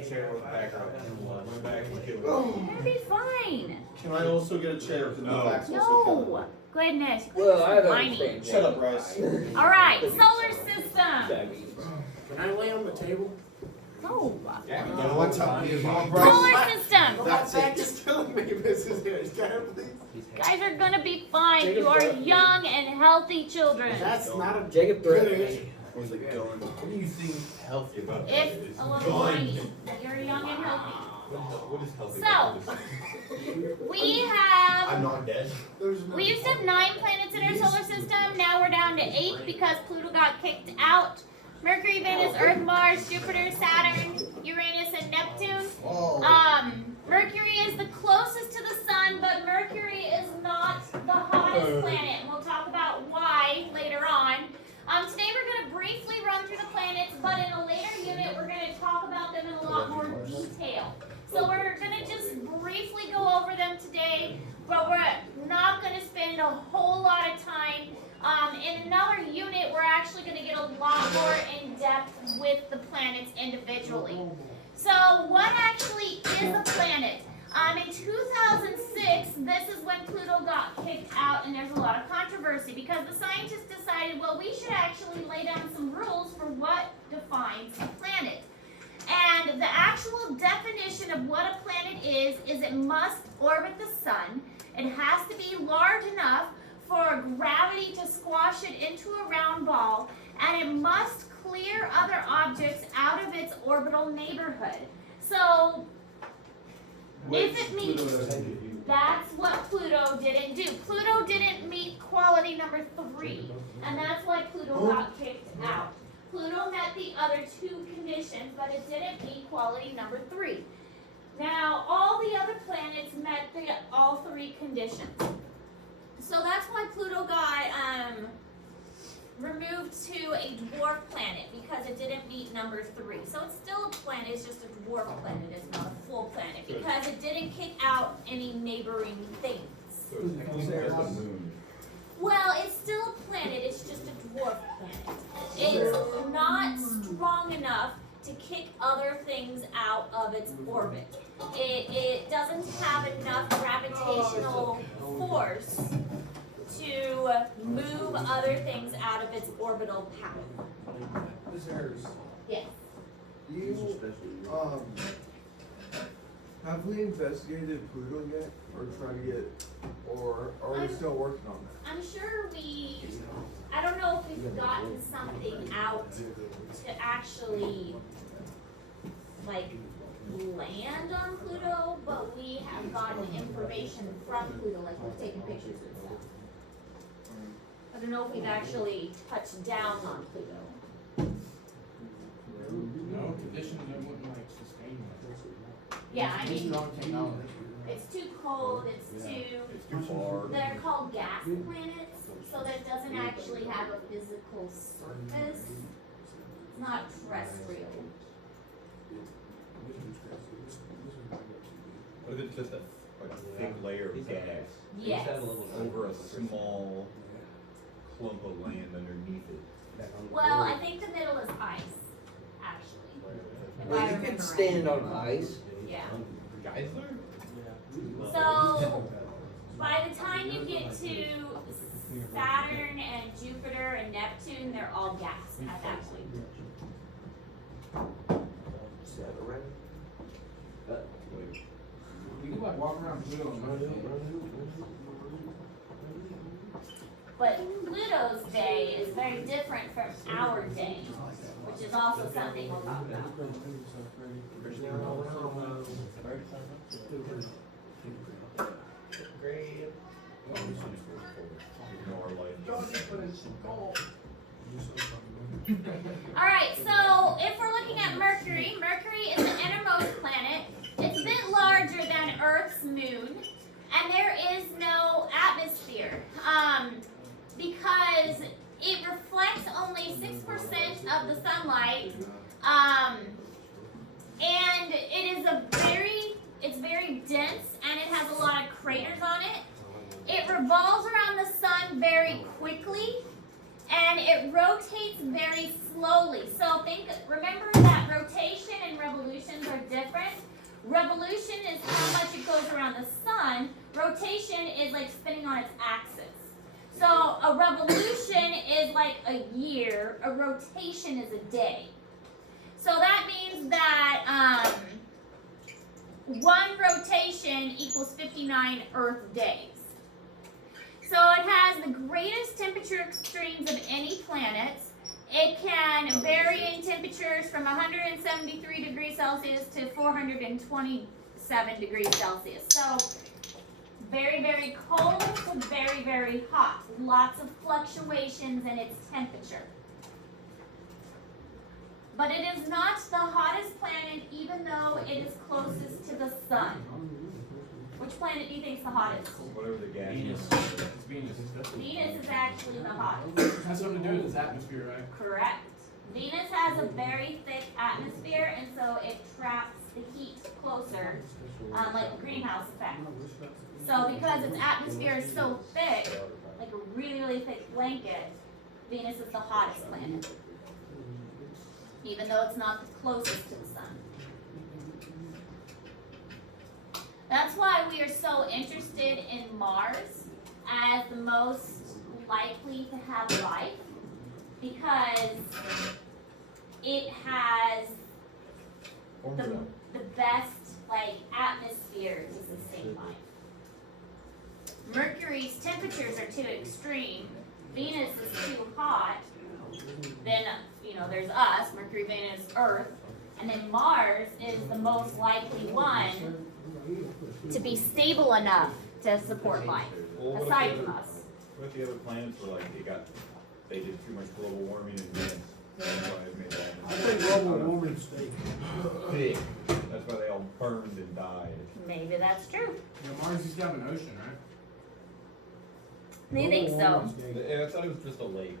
a chair with back up. My back will kill me. It'll be fine. Can I also get a chair? Because No. my back's also No. Goodness. Well, I don't Whiny. understand. Shut up, Bryce. All right, solar system. Can I lay on the table? No. Yeah, you know what time it is, Bryce. Solar system. That's Back it. is killing me, Mrs. Harris. Can I please? Guys are gonna be fine. You are young and healthy children. That's not a Jacob good threatened age. me. Where's it going? What do you think healthy about that If is? a little whiny, you're young and healthy. What is healthy So, about this? We have. I'm not dead. There's no. We used to have 9 planets in our solar system. Now we're down to 8 because Pluto got kicked out. Mercury, Venus, Earth, Mars, Jupiter, Saturn, Uranus, and Neptune. Mercury is the closest to the sun, but Mercury is not the hottest planet. And we'll talk about why later on. Today we're going to briefly run through the planets, but in a later unit we're going to talk about them in a lot more detail. So we're going to just briefly go over them today, but we're not going to spend a whole lot of time. In another unit, we're actually going to get a lot more in depth with the planets individually. So what actually is a planet? In 2006, this is when Pluto got kicked out, and there's a lot of controversy because the scientists decided, well, we should actually lay down some rules for what defines a planet. And the actual definition of what a planet is it must orbit the sun, it has to be large enough for gravity to squash it into a round ball, and it must clear other objects out of its orbital neighborhood. So, if it meets, that's what Pluto didn't do. Pluto didn't meet quality number 3, and that's why Pluto got kicked out. Pluto met the other 2 conditions, but it didn't meet quality number 3. Now, all the other planets met all 3 conditions. So that's why Pluto got removed to a dwarf planet, because it didn't meet number 3. So it's still a planet, it's just a dwarf planet, it's not a full planet, because it didn't kick out any neighboring things. So it's technically just a moon. Well, it's still a planet, it's just a dwarf planet. It's not strong enough to kick other things out of its orbit. It doesn't have enough gravitational force to move other things out of its orbital path. Ms. Harris, Yes. Have we investigated Pluto yet, or try to get, or are we still working on that? I'm sure I don't know if we've gotten something out to actually, like, land on Pluto, but we have gotten information from Pluto, like we've taken pictures and stuff. I don't know if we've actually touched down on Pluto. no conditions I wouldn't like sustain that. Yeah, I mean, Strong technology. it's too cold, it's too, It's too far. they're called gas planets, so that it doesn't actually have a physical surface. It's not terrestrial. What if it's just a thick layer of gas Yes. over a small clump of land underneath it? Well, I think the middle is ice, actually. If I Well, you remember can right. stand on ice. Yeah. Geysler? So, by the time you get to Saturn and Jupiter and Neptune, they're all gas at that point. We could like walk around Pluto and But Pluto's day is very different from our day, which is also something we'll talk about. Ignore life. Alright, so if we're looking at Mercury, Mercury is the innermost planet. It's a bit larger than Earth's moon, and there is no atmosphere. Because it reflects only 6% of the sunlight, and it's very dense, and it has a lot of craters on it. It revolves around the sun very quickly, and it rotates very slowly. So remember that rotation and revolutions are revolution is how much it goes around the sun. Rotation is like spinning on its axis. So a revolution is like a year. A rotation is a day. So that means that one rotation equals 59 Earth days. So it has the greatest temperature extremes of any planet. It can vary in temperatures from 173 degrees Celsius to 427 degrees Celsius. So very, very cold to very, very hot. Lots of fluctuations in its temperature. But it is not the hottest planet, even though it is closest to the sun. Which planet do you think is the hottest? Whatever the gas Venus. is. It's Venus. Venus is actually the hottest. It has something to do with its atmosphere, right? Correct. Venus has a very thick atmosphere, and so it traps the heat closer, like a greenhouse effect. So because its atmosphere is so thick, like a really, really thick blanket, Venus is the hottest planet. Even though it's not the closest to the sun. That's why we are so interested in Mars as the most likely to have life, because it has the best like atmosphere to sustain life. Mercury's temperatures are too extreme. Venus is too hot. Then there's us, Mercury, Venus, Earth, and then Mars is the most likely one to be stable enough to support life, Well, what if aside the from other- us. What if the other planets were like, they did too much global warming in Venus? That's why it made that. I think global warming's Big. That's why they all burned and died. Maybe that's true. Mars used to have an ocean, right? They think so. I thought it was just a lake.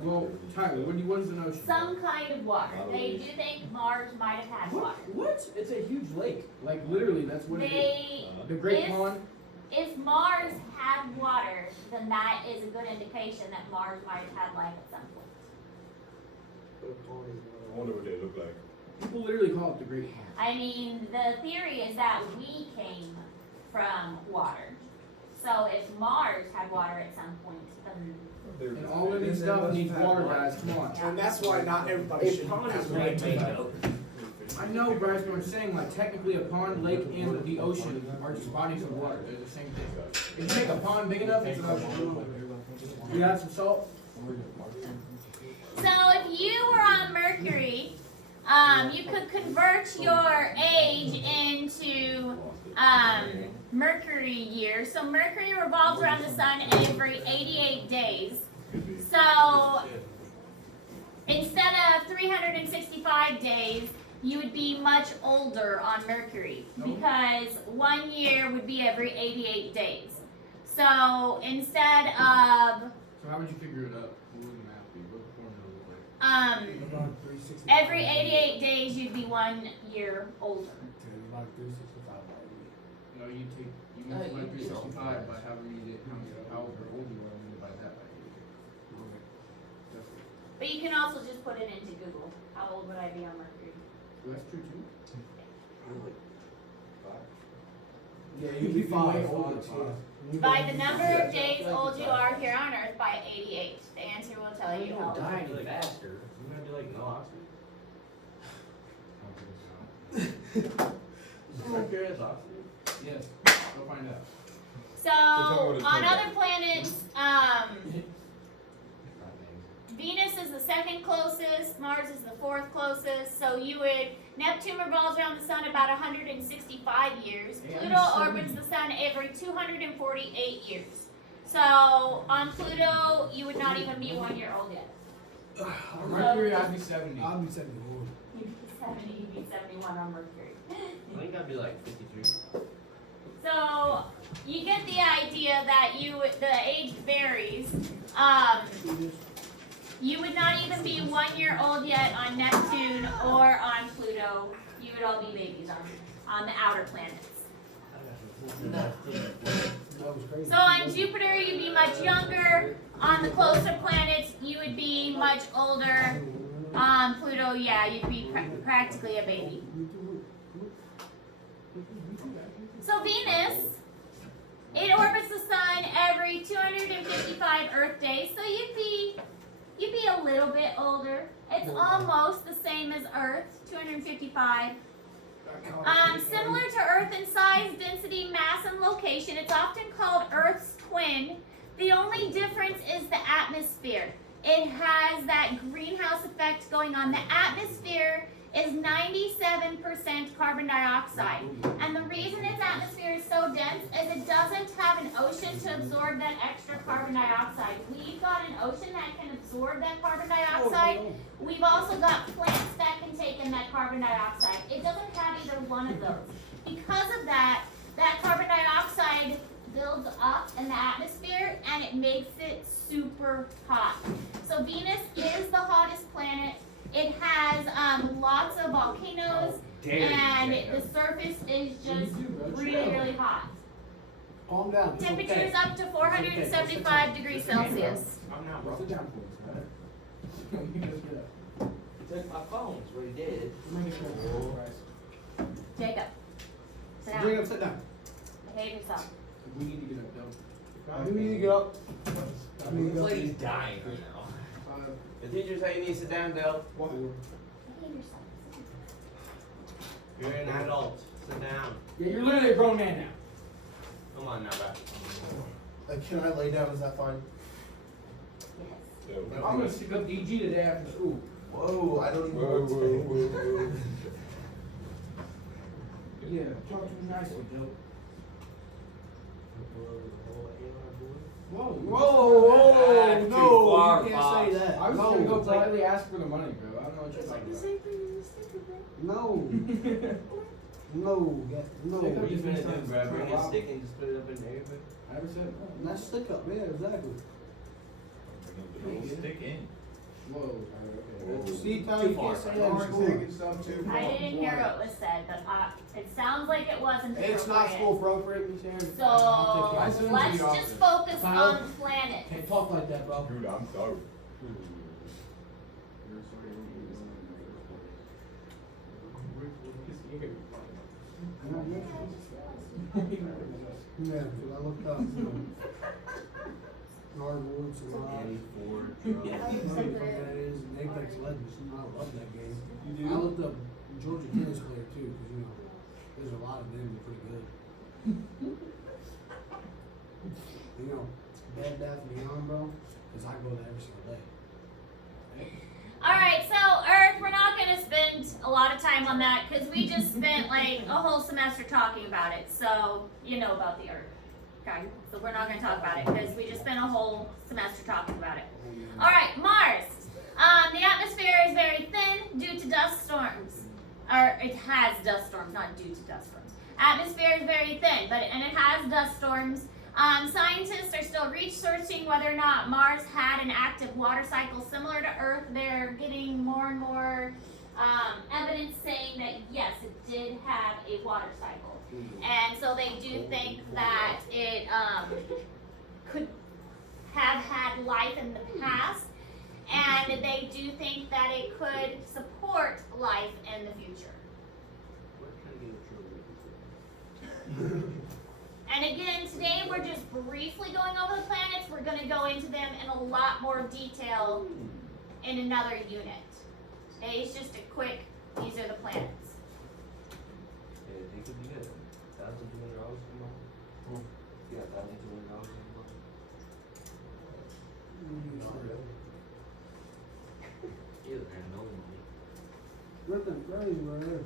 Well, Tyler, what is an ocean? Some kind of water. They do think Mars might have had water. What? It's a huge lake. Like literally, that's what it is. They, The Great if- Pond. if Mars had water, then that is a good indication that Mars might have had life at some point. I wonder what they look like. People literally call it the Great Pond. I mean, the theory is that we came from water. So if Mars had water at some point, then And all living stuff needs water, guys. Come on. And that's why not everybody should have right. I know, Bryce, but I'm saying like technically a pond, lake, and the ocean are just bodies of water. They're the same thing. If you make a pond big enough, it's an ocean. You add some salt. So if you were on Mercury, you could convert your age into Mercury years. So Mercury revolves around the sun every 88 days. So instead of 365 days, you would be much older on Mercury, because 1 year would be every 88 days. So instead of So how would you figure it up? What would the math be? What the formula look like? every 88 days, you'd be 1 year older. No, you multiply 365 by however old you are, and you divide that by 8. But you can also just put it into Google. How old would I be on Mercury? Well, that's true too. Yeah, you'd be fine. By the number of days old you are here on Earth, by 88. The answer will tell you how old. Die any faster. You're gonna be like, no, curious oxygen. Yes, go find out. So on other planets, Venus is the second closest, Mars is the fourth closest. So Neptune revolves around the sun about 165 years. Pluto orbits the sun every 248 years. So on Pluto, you would not even be 1 year old yet. On Mercury, I'd be 70. I'll be 71. You'd be 70, you'd be 71 on Mercury. I think I'd be like 53. So you get the idea that the age varies. You would not even be 1 year old yet on Neptune or on Pluto. You would all be babies on the outer planets. So on Jupiter, you'd be much younger. On the closer planets, you would be much older. On Pluto, yeah, you'd be practically a baby. So Venus, it orbits the sun every 255 Earth days, so you'd be a little bit older. It's almost the same as Earth, 255. Similar to Earth in size, density, mass, and location, it's often called Earth's twin. The only difference is the atmosphere. It has that greenhouse effect going on. The atmosphere is 97% carbon dioxide. And the reason its atmosphere is so dense is it doesn't have an ocean to absorb that extra carbon dioxide. We've got an ocean that can absorb that carbon dioxide. We've also got plants that can take in that carbon dioxide. It doesn't have either one of those. Because of that, that carbon dioxide builds up in the atmosphere and it makes it super hot. So Venus is the hottest planet. It has lots of volcanoes and the surface is just really, really hot. Calm down. It's Temperature okay. is up to 475 degrees Celsius. I'm not bro. Sit down, please. You just get up. Took my phone, is what he did. Bring it closer, Bryce. Jacob, sit down. Jacob, sit down. Behave yourself. We need to get up, though. You need to get up. This lady's dying right now. The teacher said you need to sit down, Bill. Behave yourself. You're an adult. Sit down. Yeah, you're literally a grown man now. Come on now, bro. Like, can I lay down? Is that fine? Yes. So, I'm gonna stick up DG today after school. Whoa, I don't even know what to say. Yeah, talk to me nicely, Joe. Whoa, Whoa, That's no, too far, you can't Pops. say that. I was no, just gonna go politely ask for the money, bro. I don't know what you're It's like talking the about. same thing as a sticker, bro. no, no, no. What are you gonna do, Stick up bro? Bring a just stick and just put it up in there, bro? I never said no. That's stick up, yeah, exactly. stick in. Whoa, okay. See, Ty, Too you far, can't say bro. that in Orange school. taking stuff too far. I didn't hear what was said, but it sounds like it wasn't It's not appropriate. school appropriate, Miss Aaron. So I'll take it. let's just focus Kyle? on planets. Can't talk like that, bro. Dude, I'm sorry. Yeah, because I looked up, hardwoods and all that. Yeah. That is an Apex Legends, and I love that game. I looked up Georgia tennis player too, because you know, there's a lot of them that are pretty good. You know, Bed Bath & Beyond, bro, because I go there every single day. Alright, so Earth, we're not going to spend a lot of time on that because we just spent like a whole semester talking about it. So, you know about the Earth. Okay? So we're not going to talk about it because we just spent a whole semester talking about it. Alright, Mars. The atmosphere is very thin due to dust storms. Or it has dust storms, not due to dust storms. Atmosphere is very thin, and it has dust storms. Scientists are still researching whether or not Mars had an active water cycle similar to Earth. They're getting more and more evidence saying that yes, it did have a water cycle. And so they do think that it could have had life in the past. And they do think that it could support life in the future. We're trying to get a true. And again, today we're just briefly going over the planets. We're going to go into them in a lot more detail in another unit. Today's just a quick, these are the planets. Yeah, they could be good. $1,200 a month. Yeah, $1,200 a month. You earn no money. Nothing crazy right here.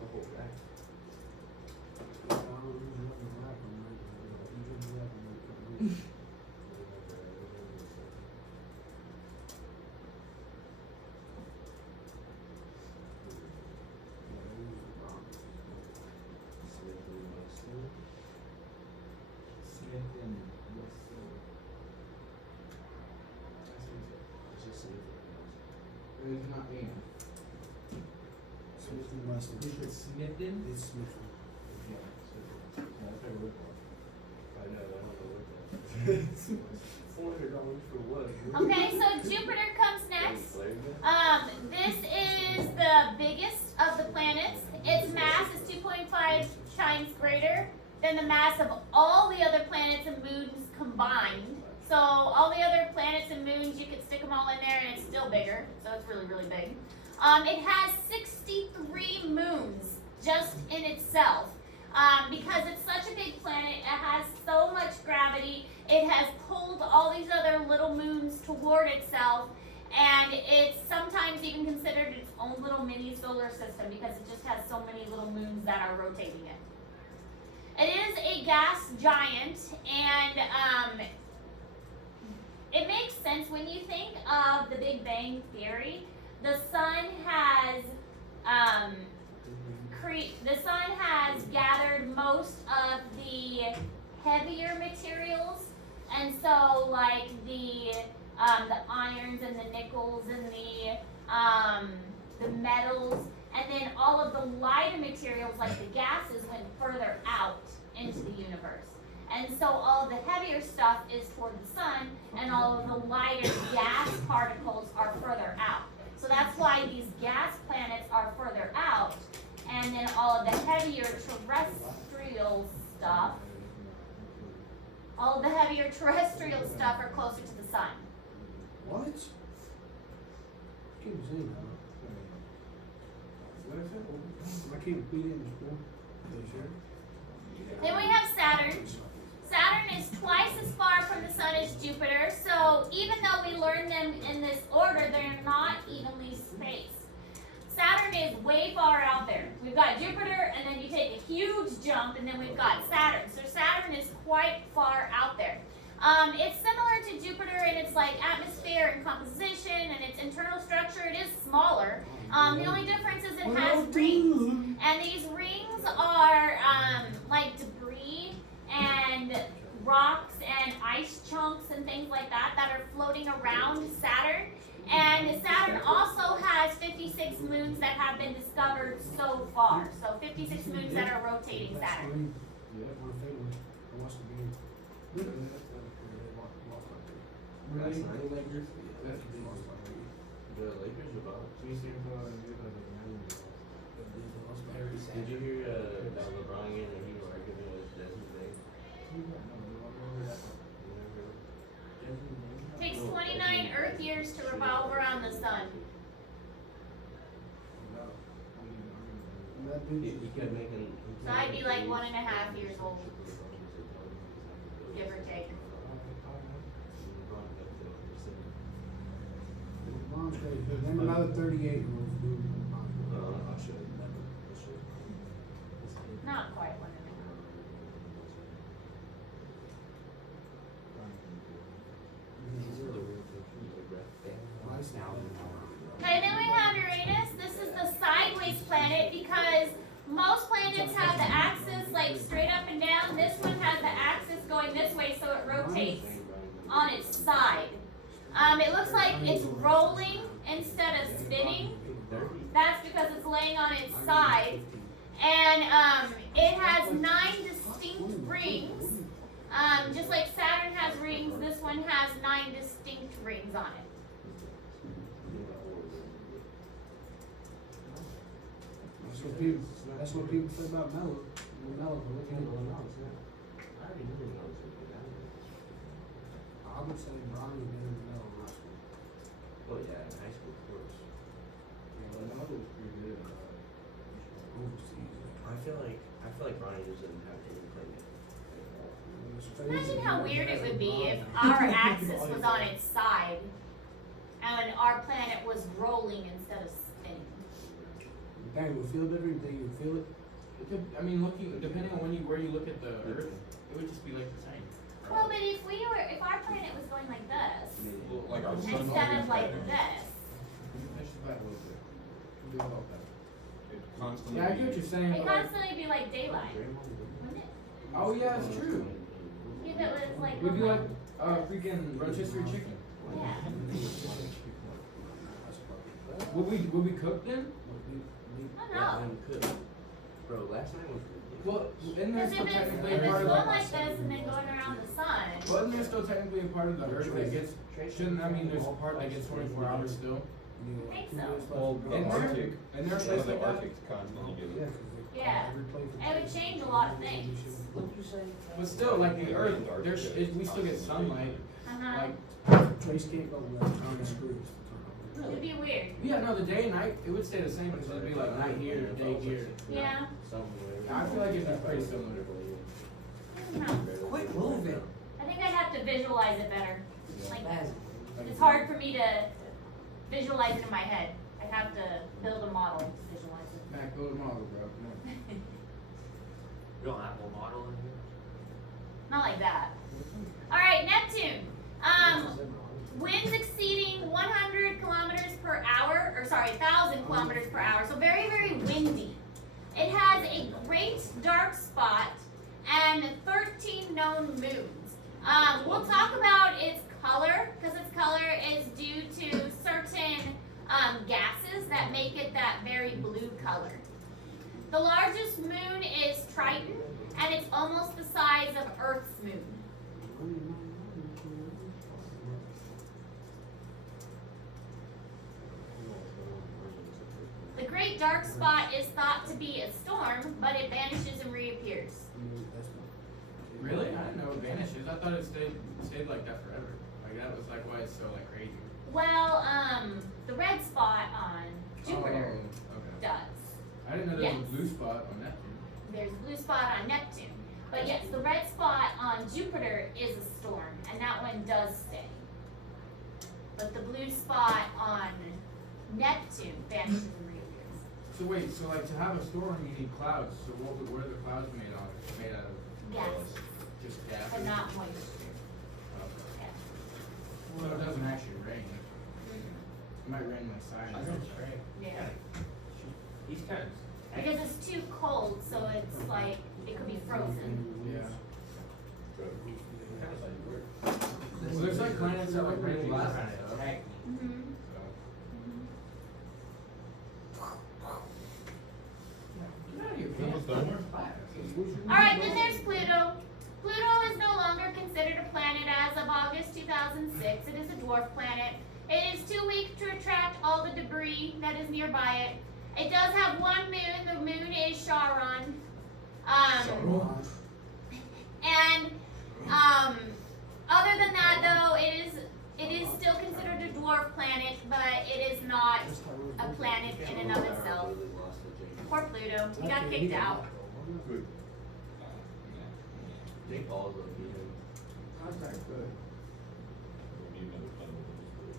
The whole rack. It's not me. Smithton Weston. It's Smithton. It's Smithton. I know, I don't know what that. $400 for what? Okay, so Jupiter comes next. This is the biggest of the planets. Its mass is 2.5 times greater than the mass of all the other planets and moons combined. So all the other planets and moons, you could stick them all in there and it's still bigger. So it's really, really big. It has 63 moons just in itself. Because it's such a big planet, it has so much gravity, it has pulled all these other little moons toward itself, and it's sometimes even considered its own little mini solar system because it just has so many little moons that are rotating it. It is a gas giant, and it makes sense when you think of the Big Bang Theory. The sun has gathered most of the heavier materials, and so like the irons and the nickels and the metals, and then all of the lighter materials like the gases went further out into the universe. And so all of the heavier stuff is toward the sun, and all of the lighter gas particles are further out. So that's why these gas planets are further out, and then all of the heavier terrestrial stuff, are closer to the sun. What? Keep saying that. I can't beat it in school. Are you sure? Then we have Saturn. Saturn is twice as far from the sun as Jupiter, so even though we learn them in this order, they're not evenly spaced. Saturn is way far out there. We've got Jupiter, and then you take a huge jump, and then we've got Saturn. So Saturn is quite far out there. It's similar to Jupiter in its like atmosphere and composition and its internal structure. It is smaller. The only difference is it has rings, and these rings are like debris and rocks and ice chunks and things like that that are floating around Saturn. And Saturn also has 56 moons that have been discovered so far. So 56 moons that are rotating Saturn. Yeah, my favorite. I watched the game. Last night? The Lakers. The Lakers are about. Did you hear that LeBron game that he was arguing with Desmond Bain? Takes 29 Earth years to revolve around the sun. He kept making. So I'd be like 1.5 years old, give or take. LeBron's crazy. Then another 38-year-old dude. I should. Not quite 1.5. Okay, then we have Uranus. This is the sideways planet because most planets have the axis like straight up and down. This one has the axis going this way, so it rotates on its side. It looks like it's rolling instead of spinning. That's because it's laying on its side. And it has 9 distinct rings. Just like Saturn has rings, this one has 9 distinct rings on it. That's what people say about Melo. Melo, look at him. I would say Bronny better than Melo. Oh yeah, in high school, of course. Overseas. I feel like Ronnie doesn't have any claim. Imagine how weird it would be if our axis was on its side and our planet was rolling instead of spinning. Dang, it would feel different. Think you feel it? I mean, depending on where you look at the Earth, it would just be like the same. Well, but if our planet was going like this Like our sun. instead of like this, It constantly. Yeah, I get what you're saying. it'd But like, constantly be like daylight, wouldn't it? oh yeah, it's true. If it was like We'd be like freaking rotisserie chicken. yeah. Would we cook then? I don't know. Bro, last night was good. Well, isn't there Because still if it's technically a going part of like this and then going around the sun, Well, isn't there still technically a part of the Earth that gets? Shouldn't that mean there's a part that gets 24 hours still? I think so. Well, the In there? Arctic, And there's a one place of the like that? Arctic's constantly getting. Yeah. It would change a lot of things. What'd you say? But still, like the Earth, we still get sunlight. Uh-huh. Like, Trace can't go left on the screws. It'd be weird. yeah, no, the day and night, it would stay the same because it'd be like night here, day here. Yeah. I feel like it'd be pretty similar. I don't know. Quit moving. I think I'd have to visualize it better. Like, Fast. it's hard for me to visualize it in my head. I'd have to build a model to visualize it. Mac, build a model, bro. Come on. You don't have a model in here? Not like that. All right, Neptune. Winds exceeding 100 kilometers per hour, or sorry, 1,000 kilometers per hour. So very, very windy. It has a great dark spot and 13 known moons. We'll talk about its color because its color is due to certain gases that make it that very blue color. The largest moon is Triton, and it's almost the size of Earth's moon. The great dark spot is thought to be a storm, but it vanishes and reappears. Really? I didn't know it vanishes. I thought it stayed like that forever. Like that was like why it's so like crazy. Well, the red spot on Jupiter Oh, okay. does. I didn't know there was Yes. a blue spot on Neptune. There's a blue spot on Neptune. But yes, the red spot on Jupiter is a storm, and that one does stay. But the blue spot on Neptune vanishes and reappears. So wait, so like to have a storm you need clouds. So what are the clouds made out of? Made out of Gas, just gas. but not moisture. Okay. Yes. So it doesn't actually rain. It might rain like sirens. Yeah. He's kind of. Because it's too cold, so it's like it could be frozen. Yeah. Well, there's like planets that like rain last night. Mm-hmm. Get out of here, Almost man. done? All right, then there's Pluto. Pluto is no longer considered a planet as of August 2006. It is a dwarf planet. It is too weak to attract all the debris that is nearby it. It does have one moon. The moon is Charon. And other than that, though, it is still considered a dwarf planet, but it is not a planet in and of itself. Poor Pluto. He got kicked out. Good. Jake Paul's a leader. Contact good. We need another planet with this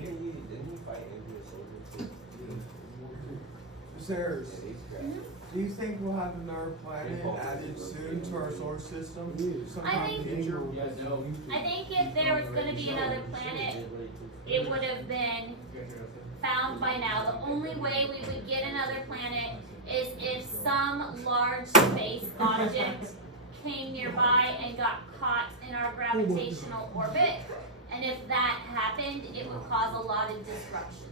Didn't he fight Andrew Soldier too? Sarah's, Yeah, he's crap. do you think we'll have another planet added soon to our solar system? I Sometime in think- the future? You guys know. I think if there was going to be another planet, it would have been found by now. The only way we would get another planet is if some large space object came nearby and got caught in our gravitational orbit. And if that happened, it would cause a lot of disruption.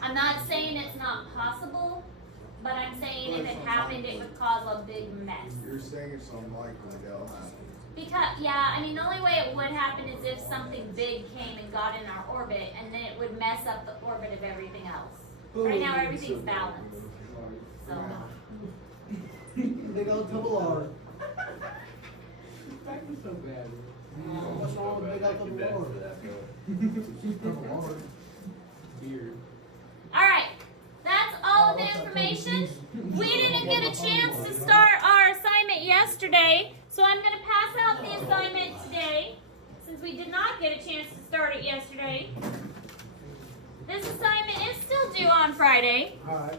I'm not saying it's not possible, but I'm saying if it happened, it would cause a big mess. You're saying it's unlikely that'll happen. Because, yeah, I mean, the only way it would happen is if something big came and got in our orbit, and then it would mess up the orbit of everything else. Right now, everything's balanced. So, Big old double R. That was so bad. What's wrong with big old double R? Weird. all right, that's all of the information. We didn't get a chance to start our assignment yesterday, so I'm going to pass out the assignment today, since we did not get a chance to start it yesterday. This assignment is still due on Friday. Alright.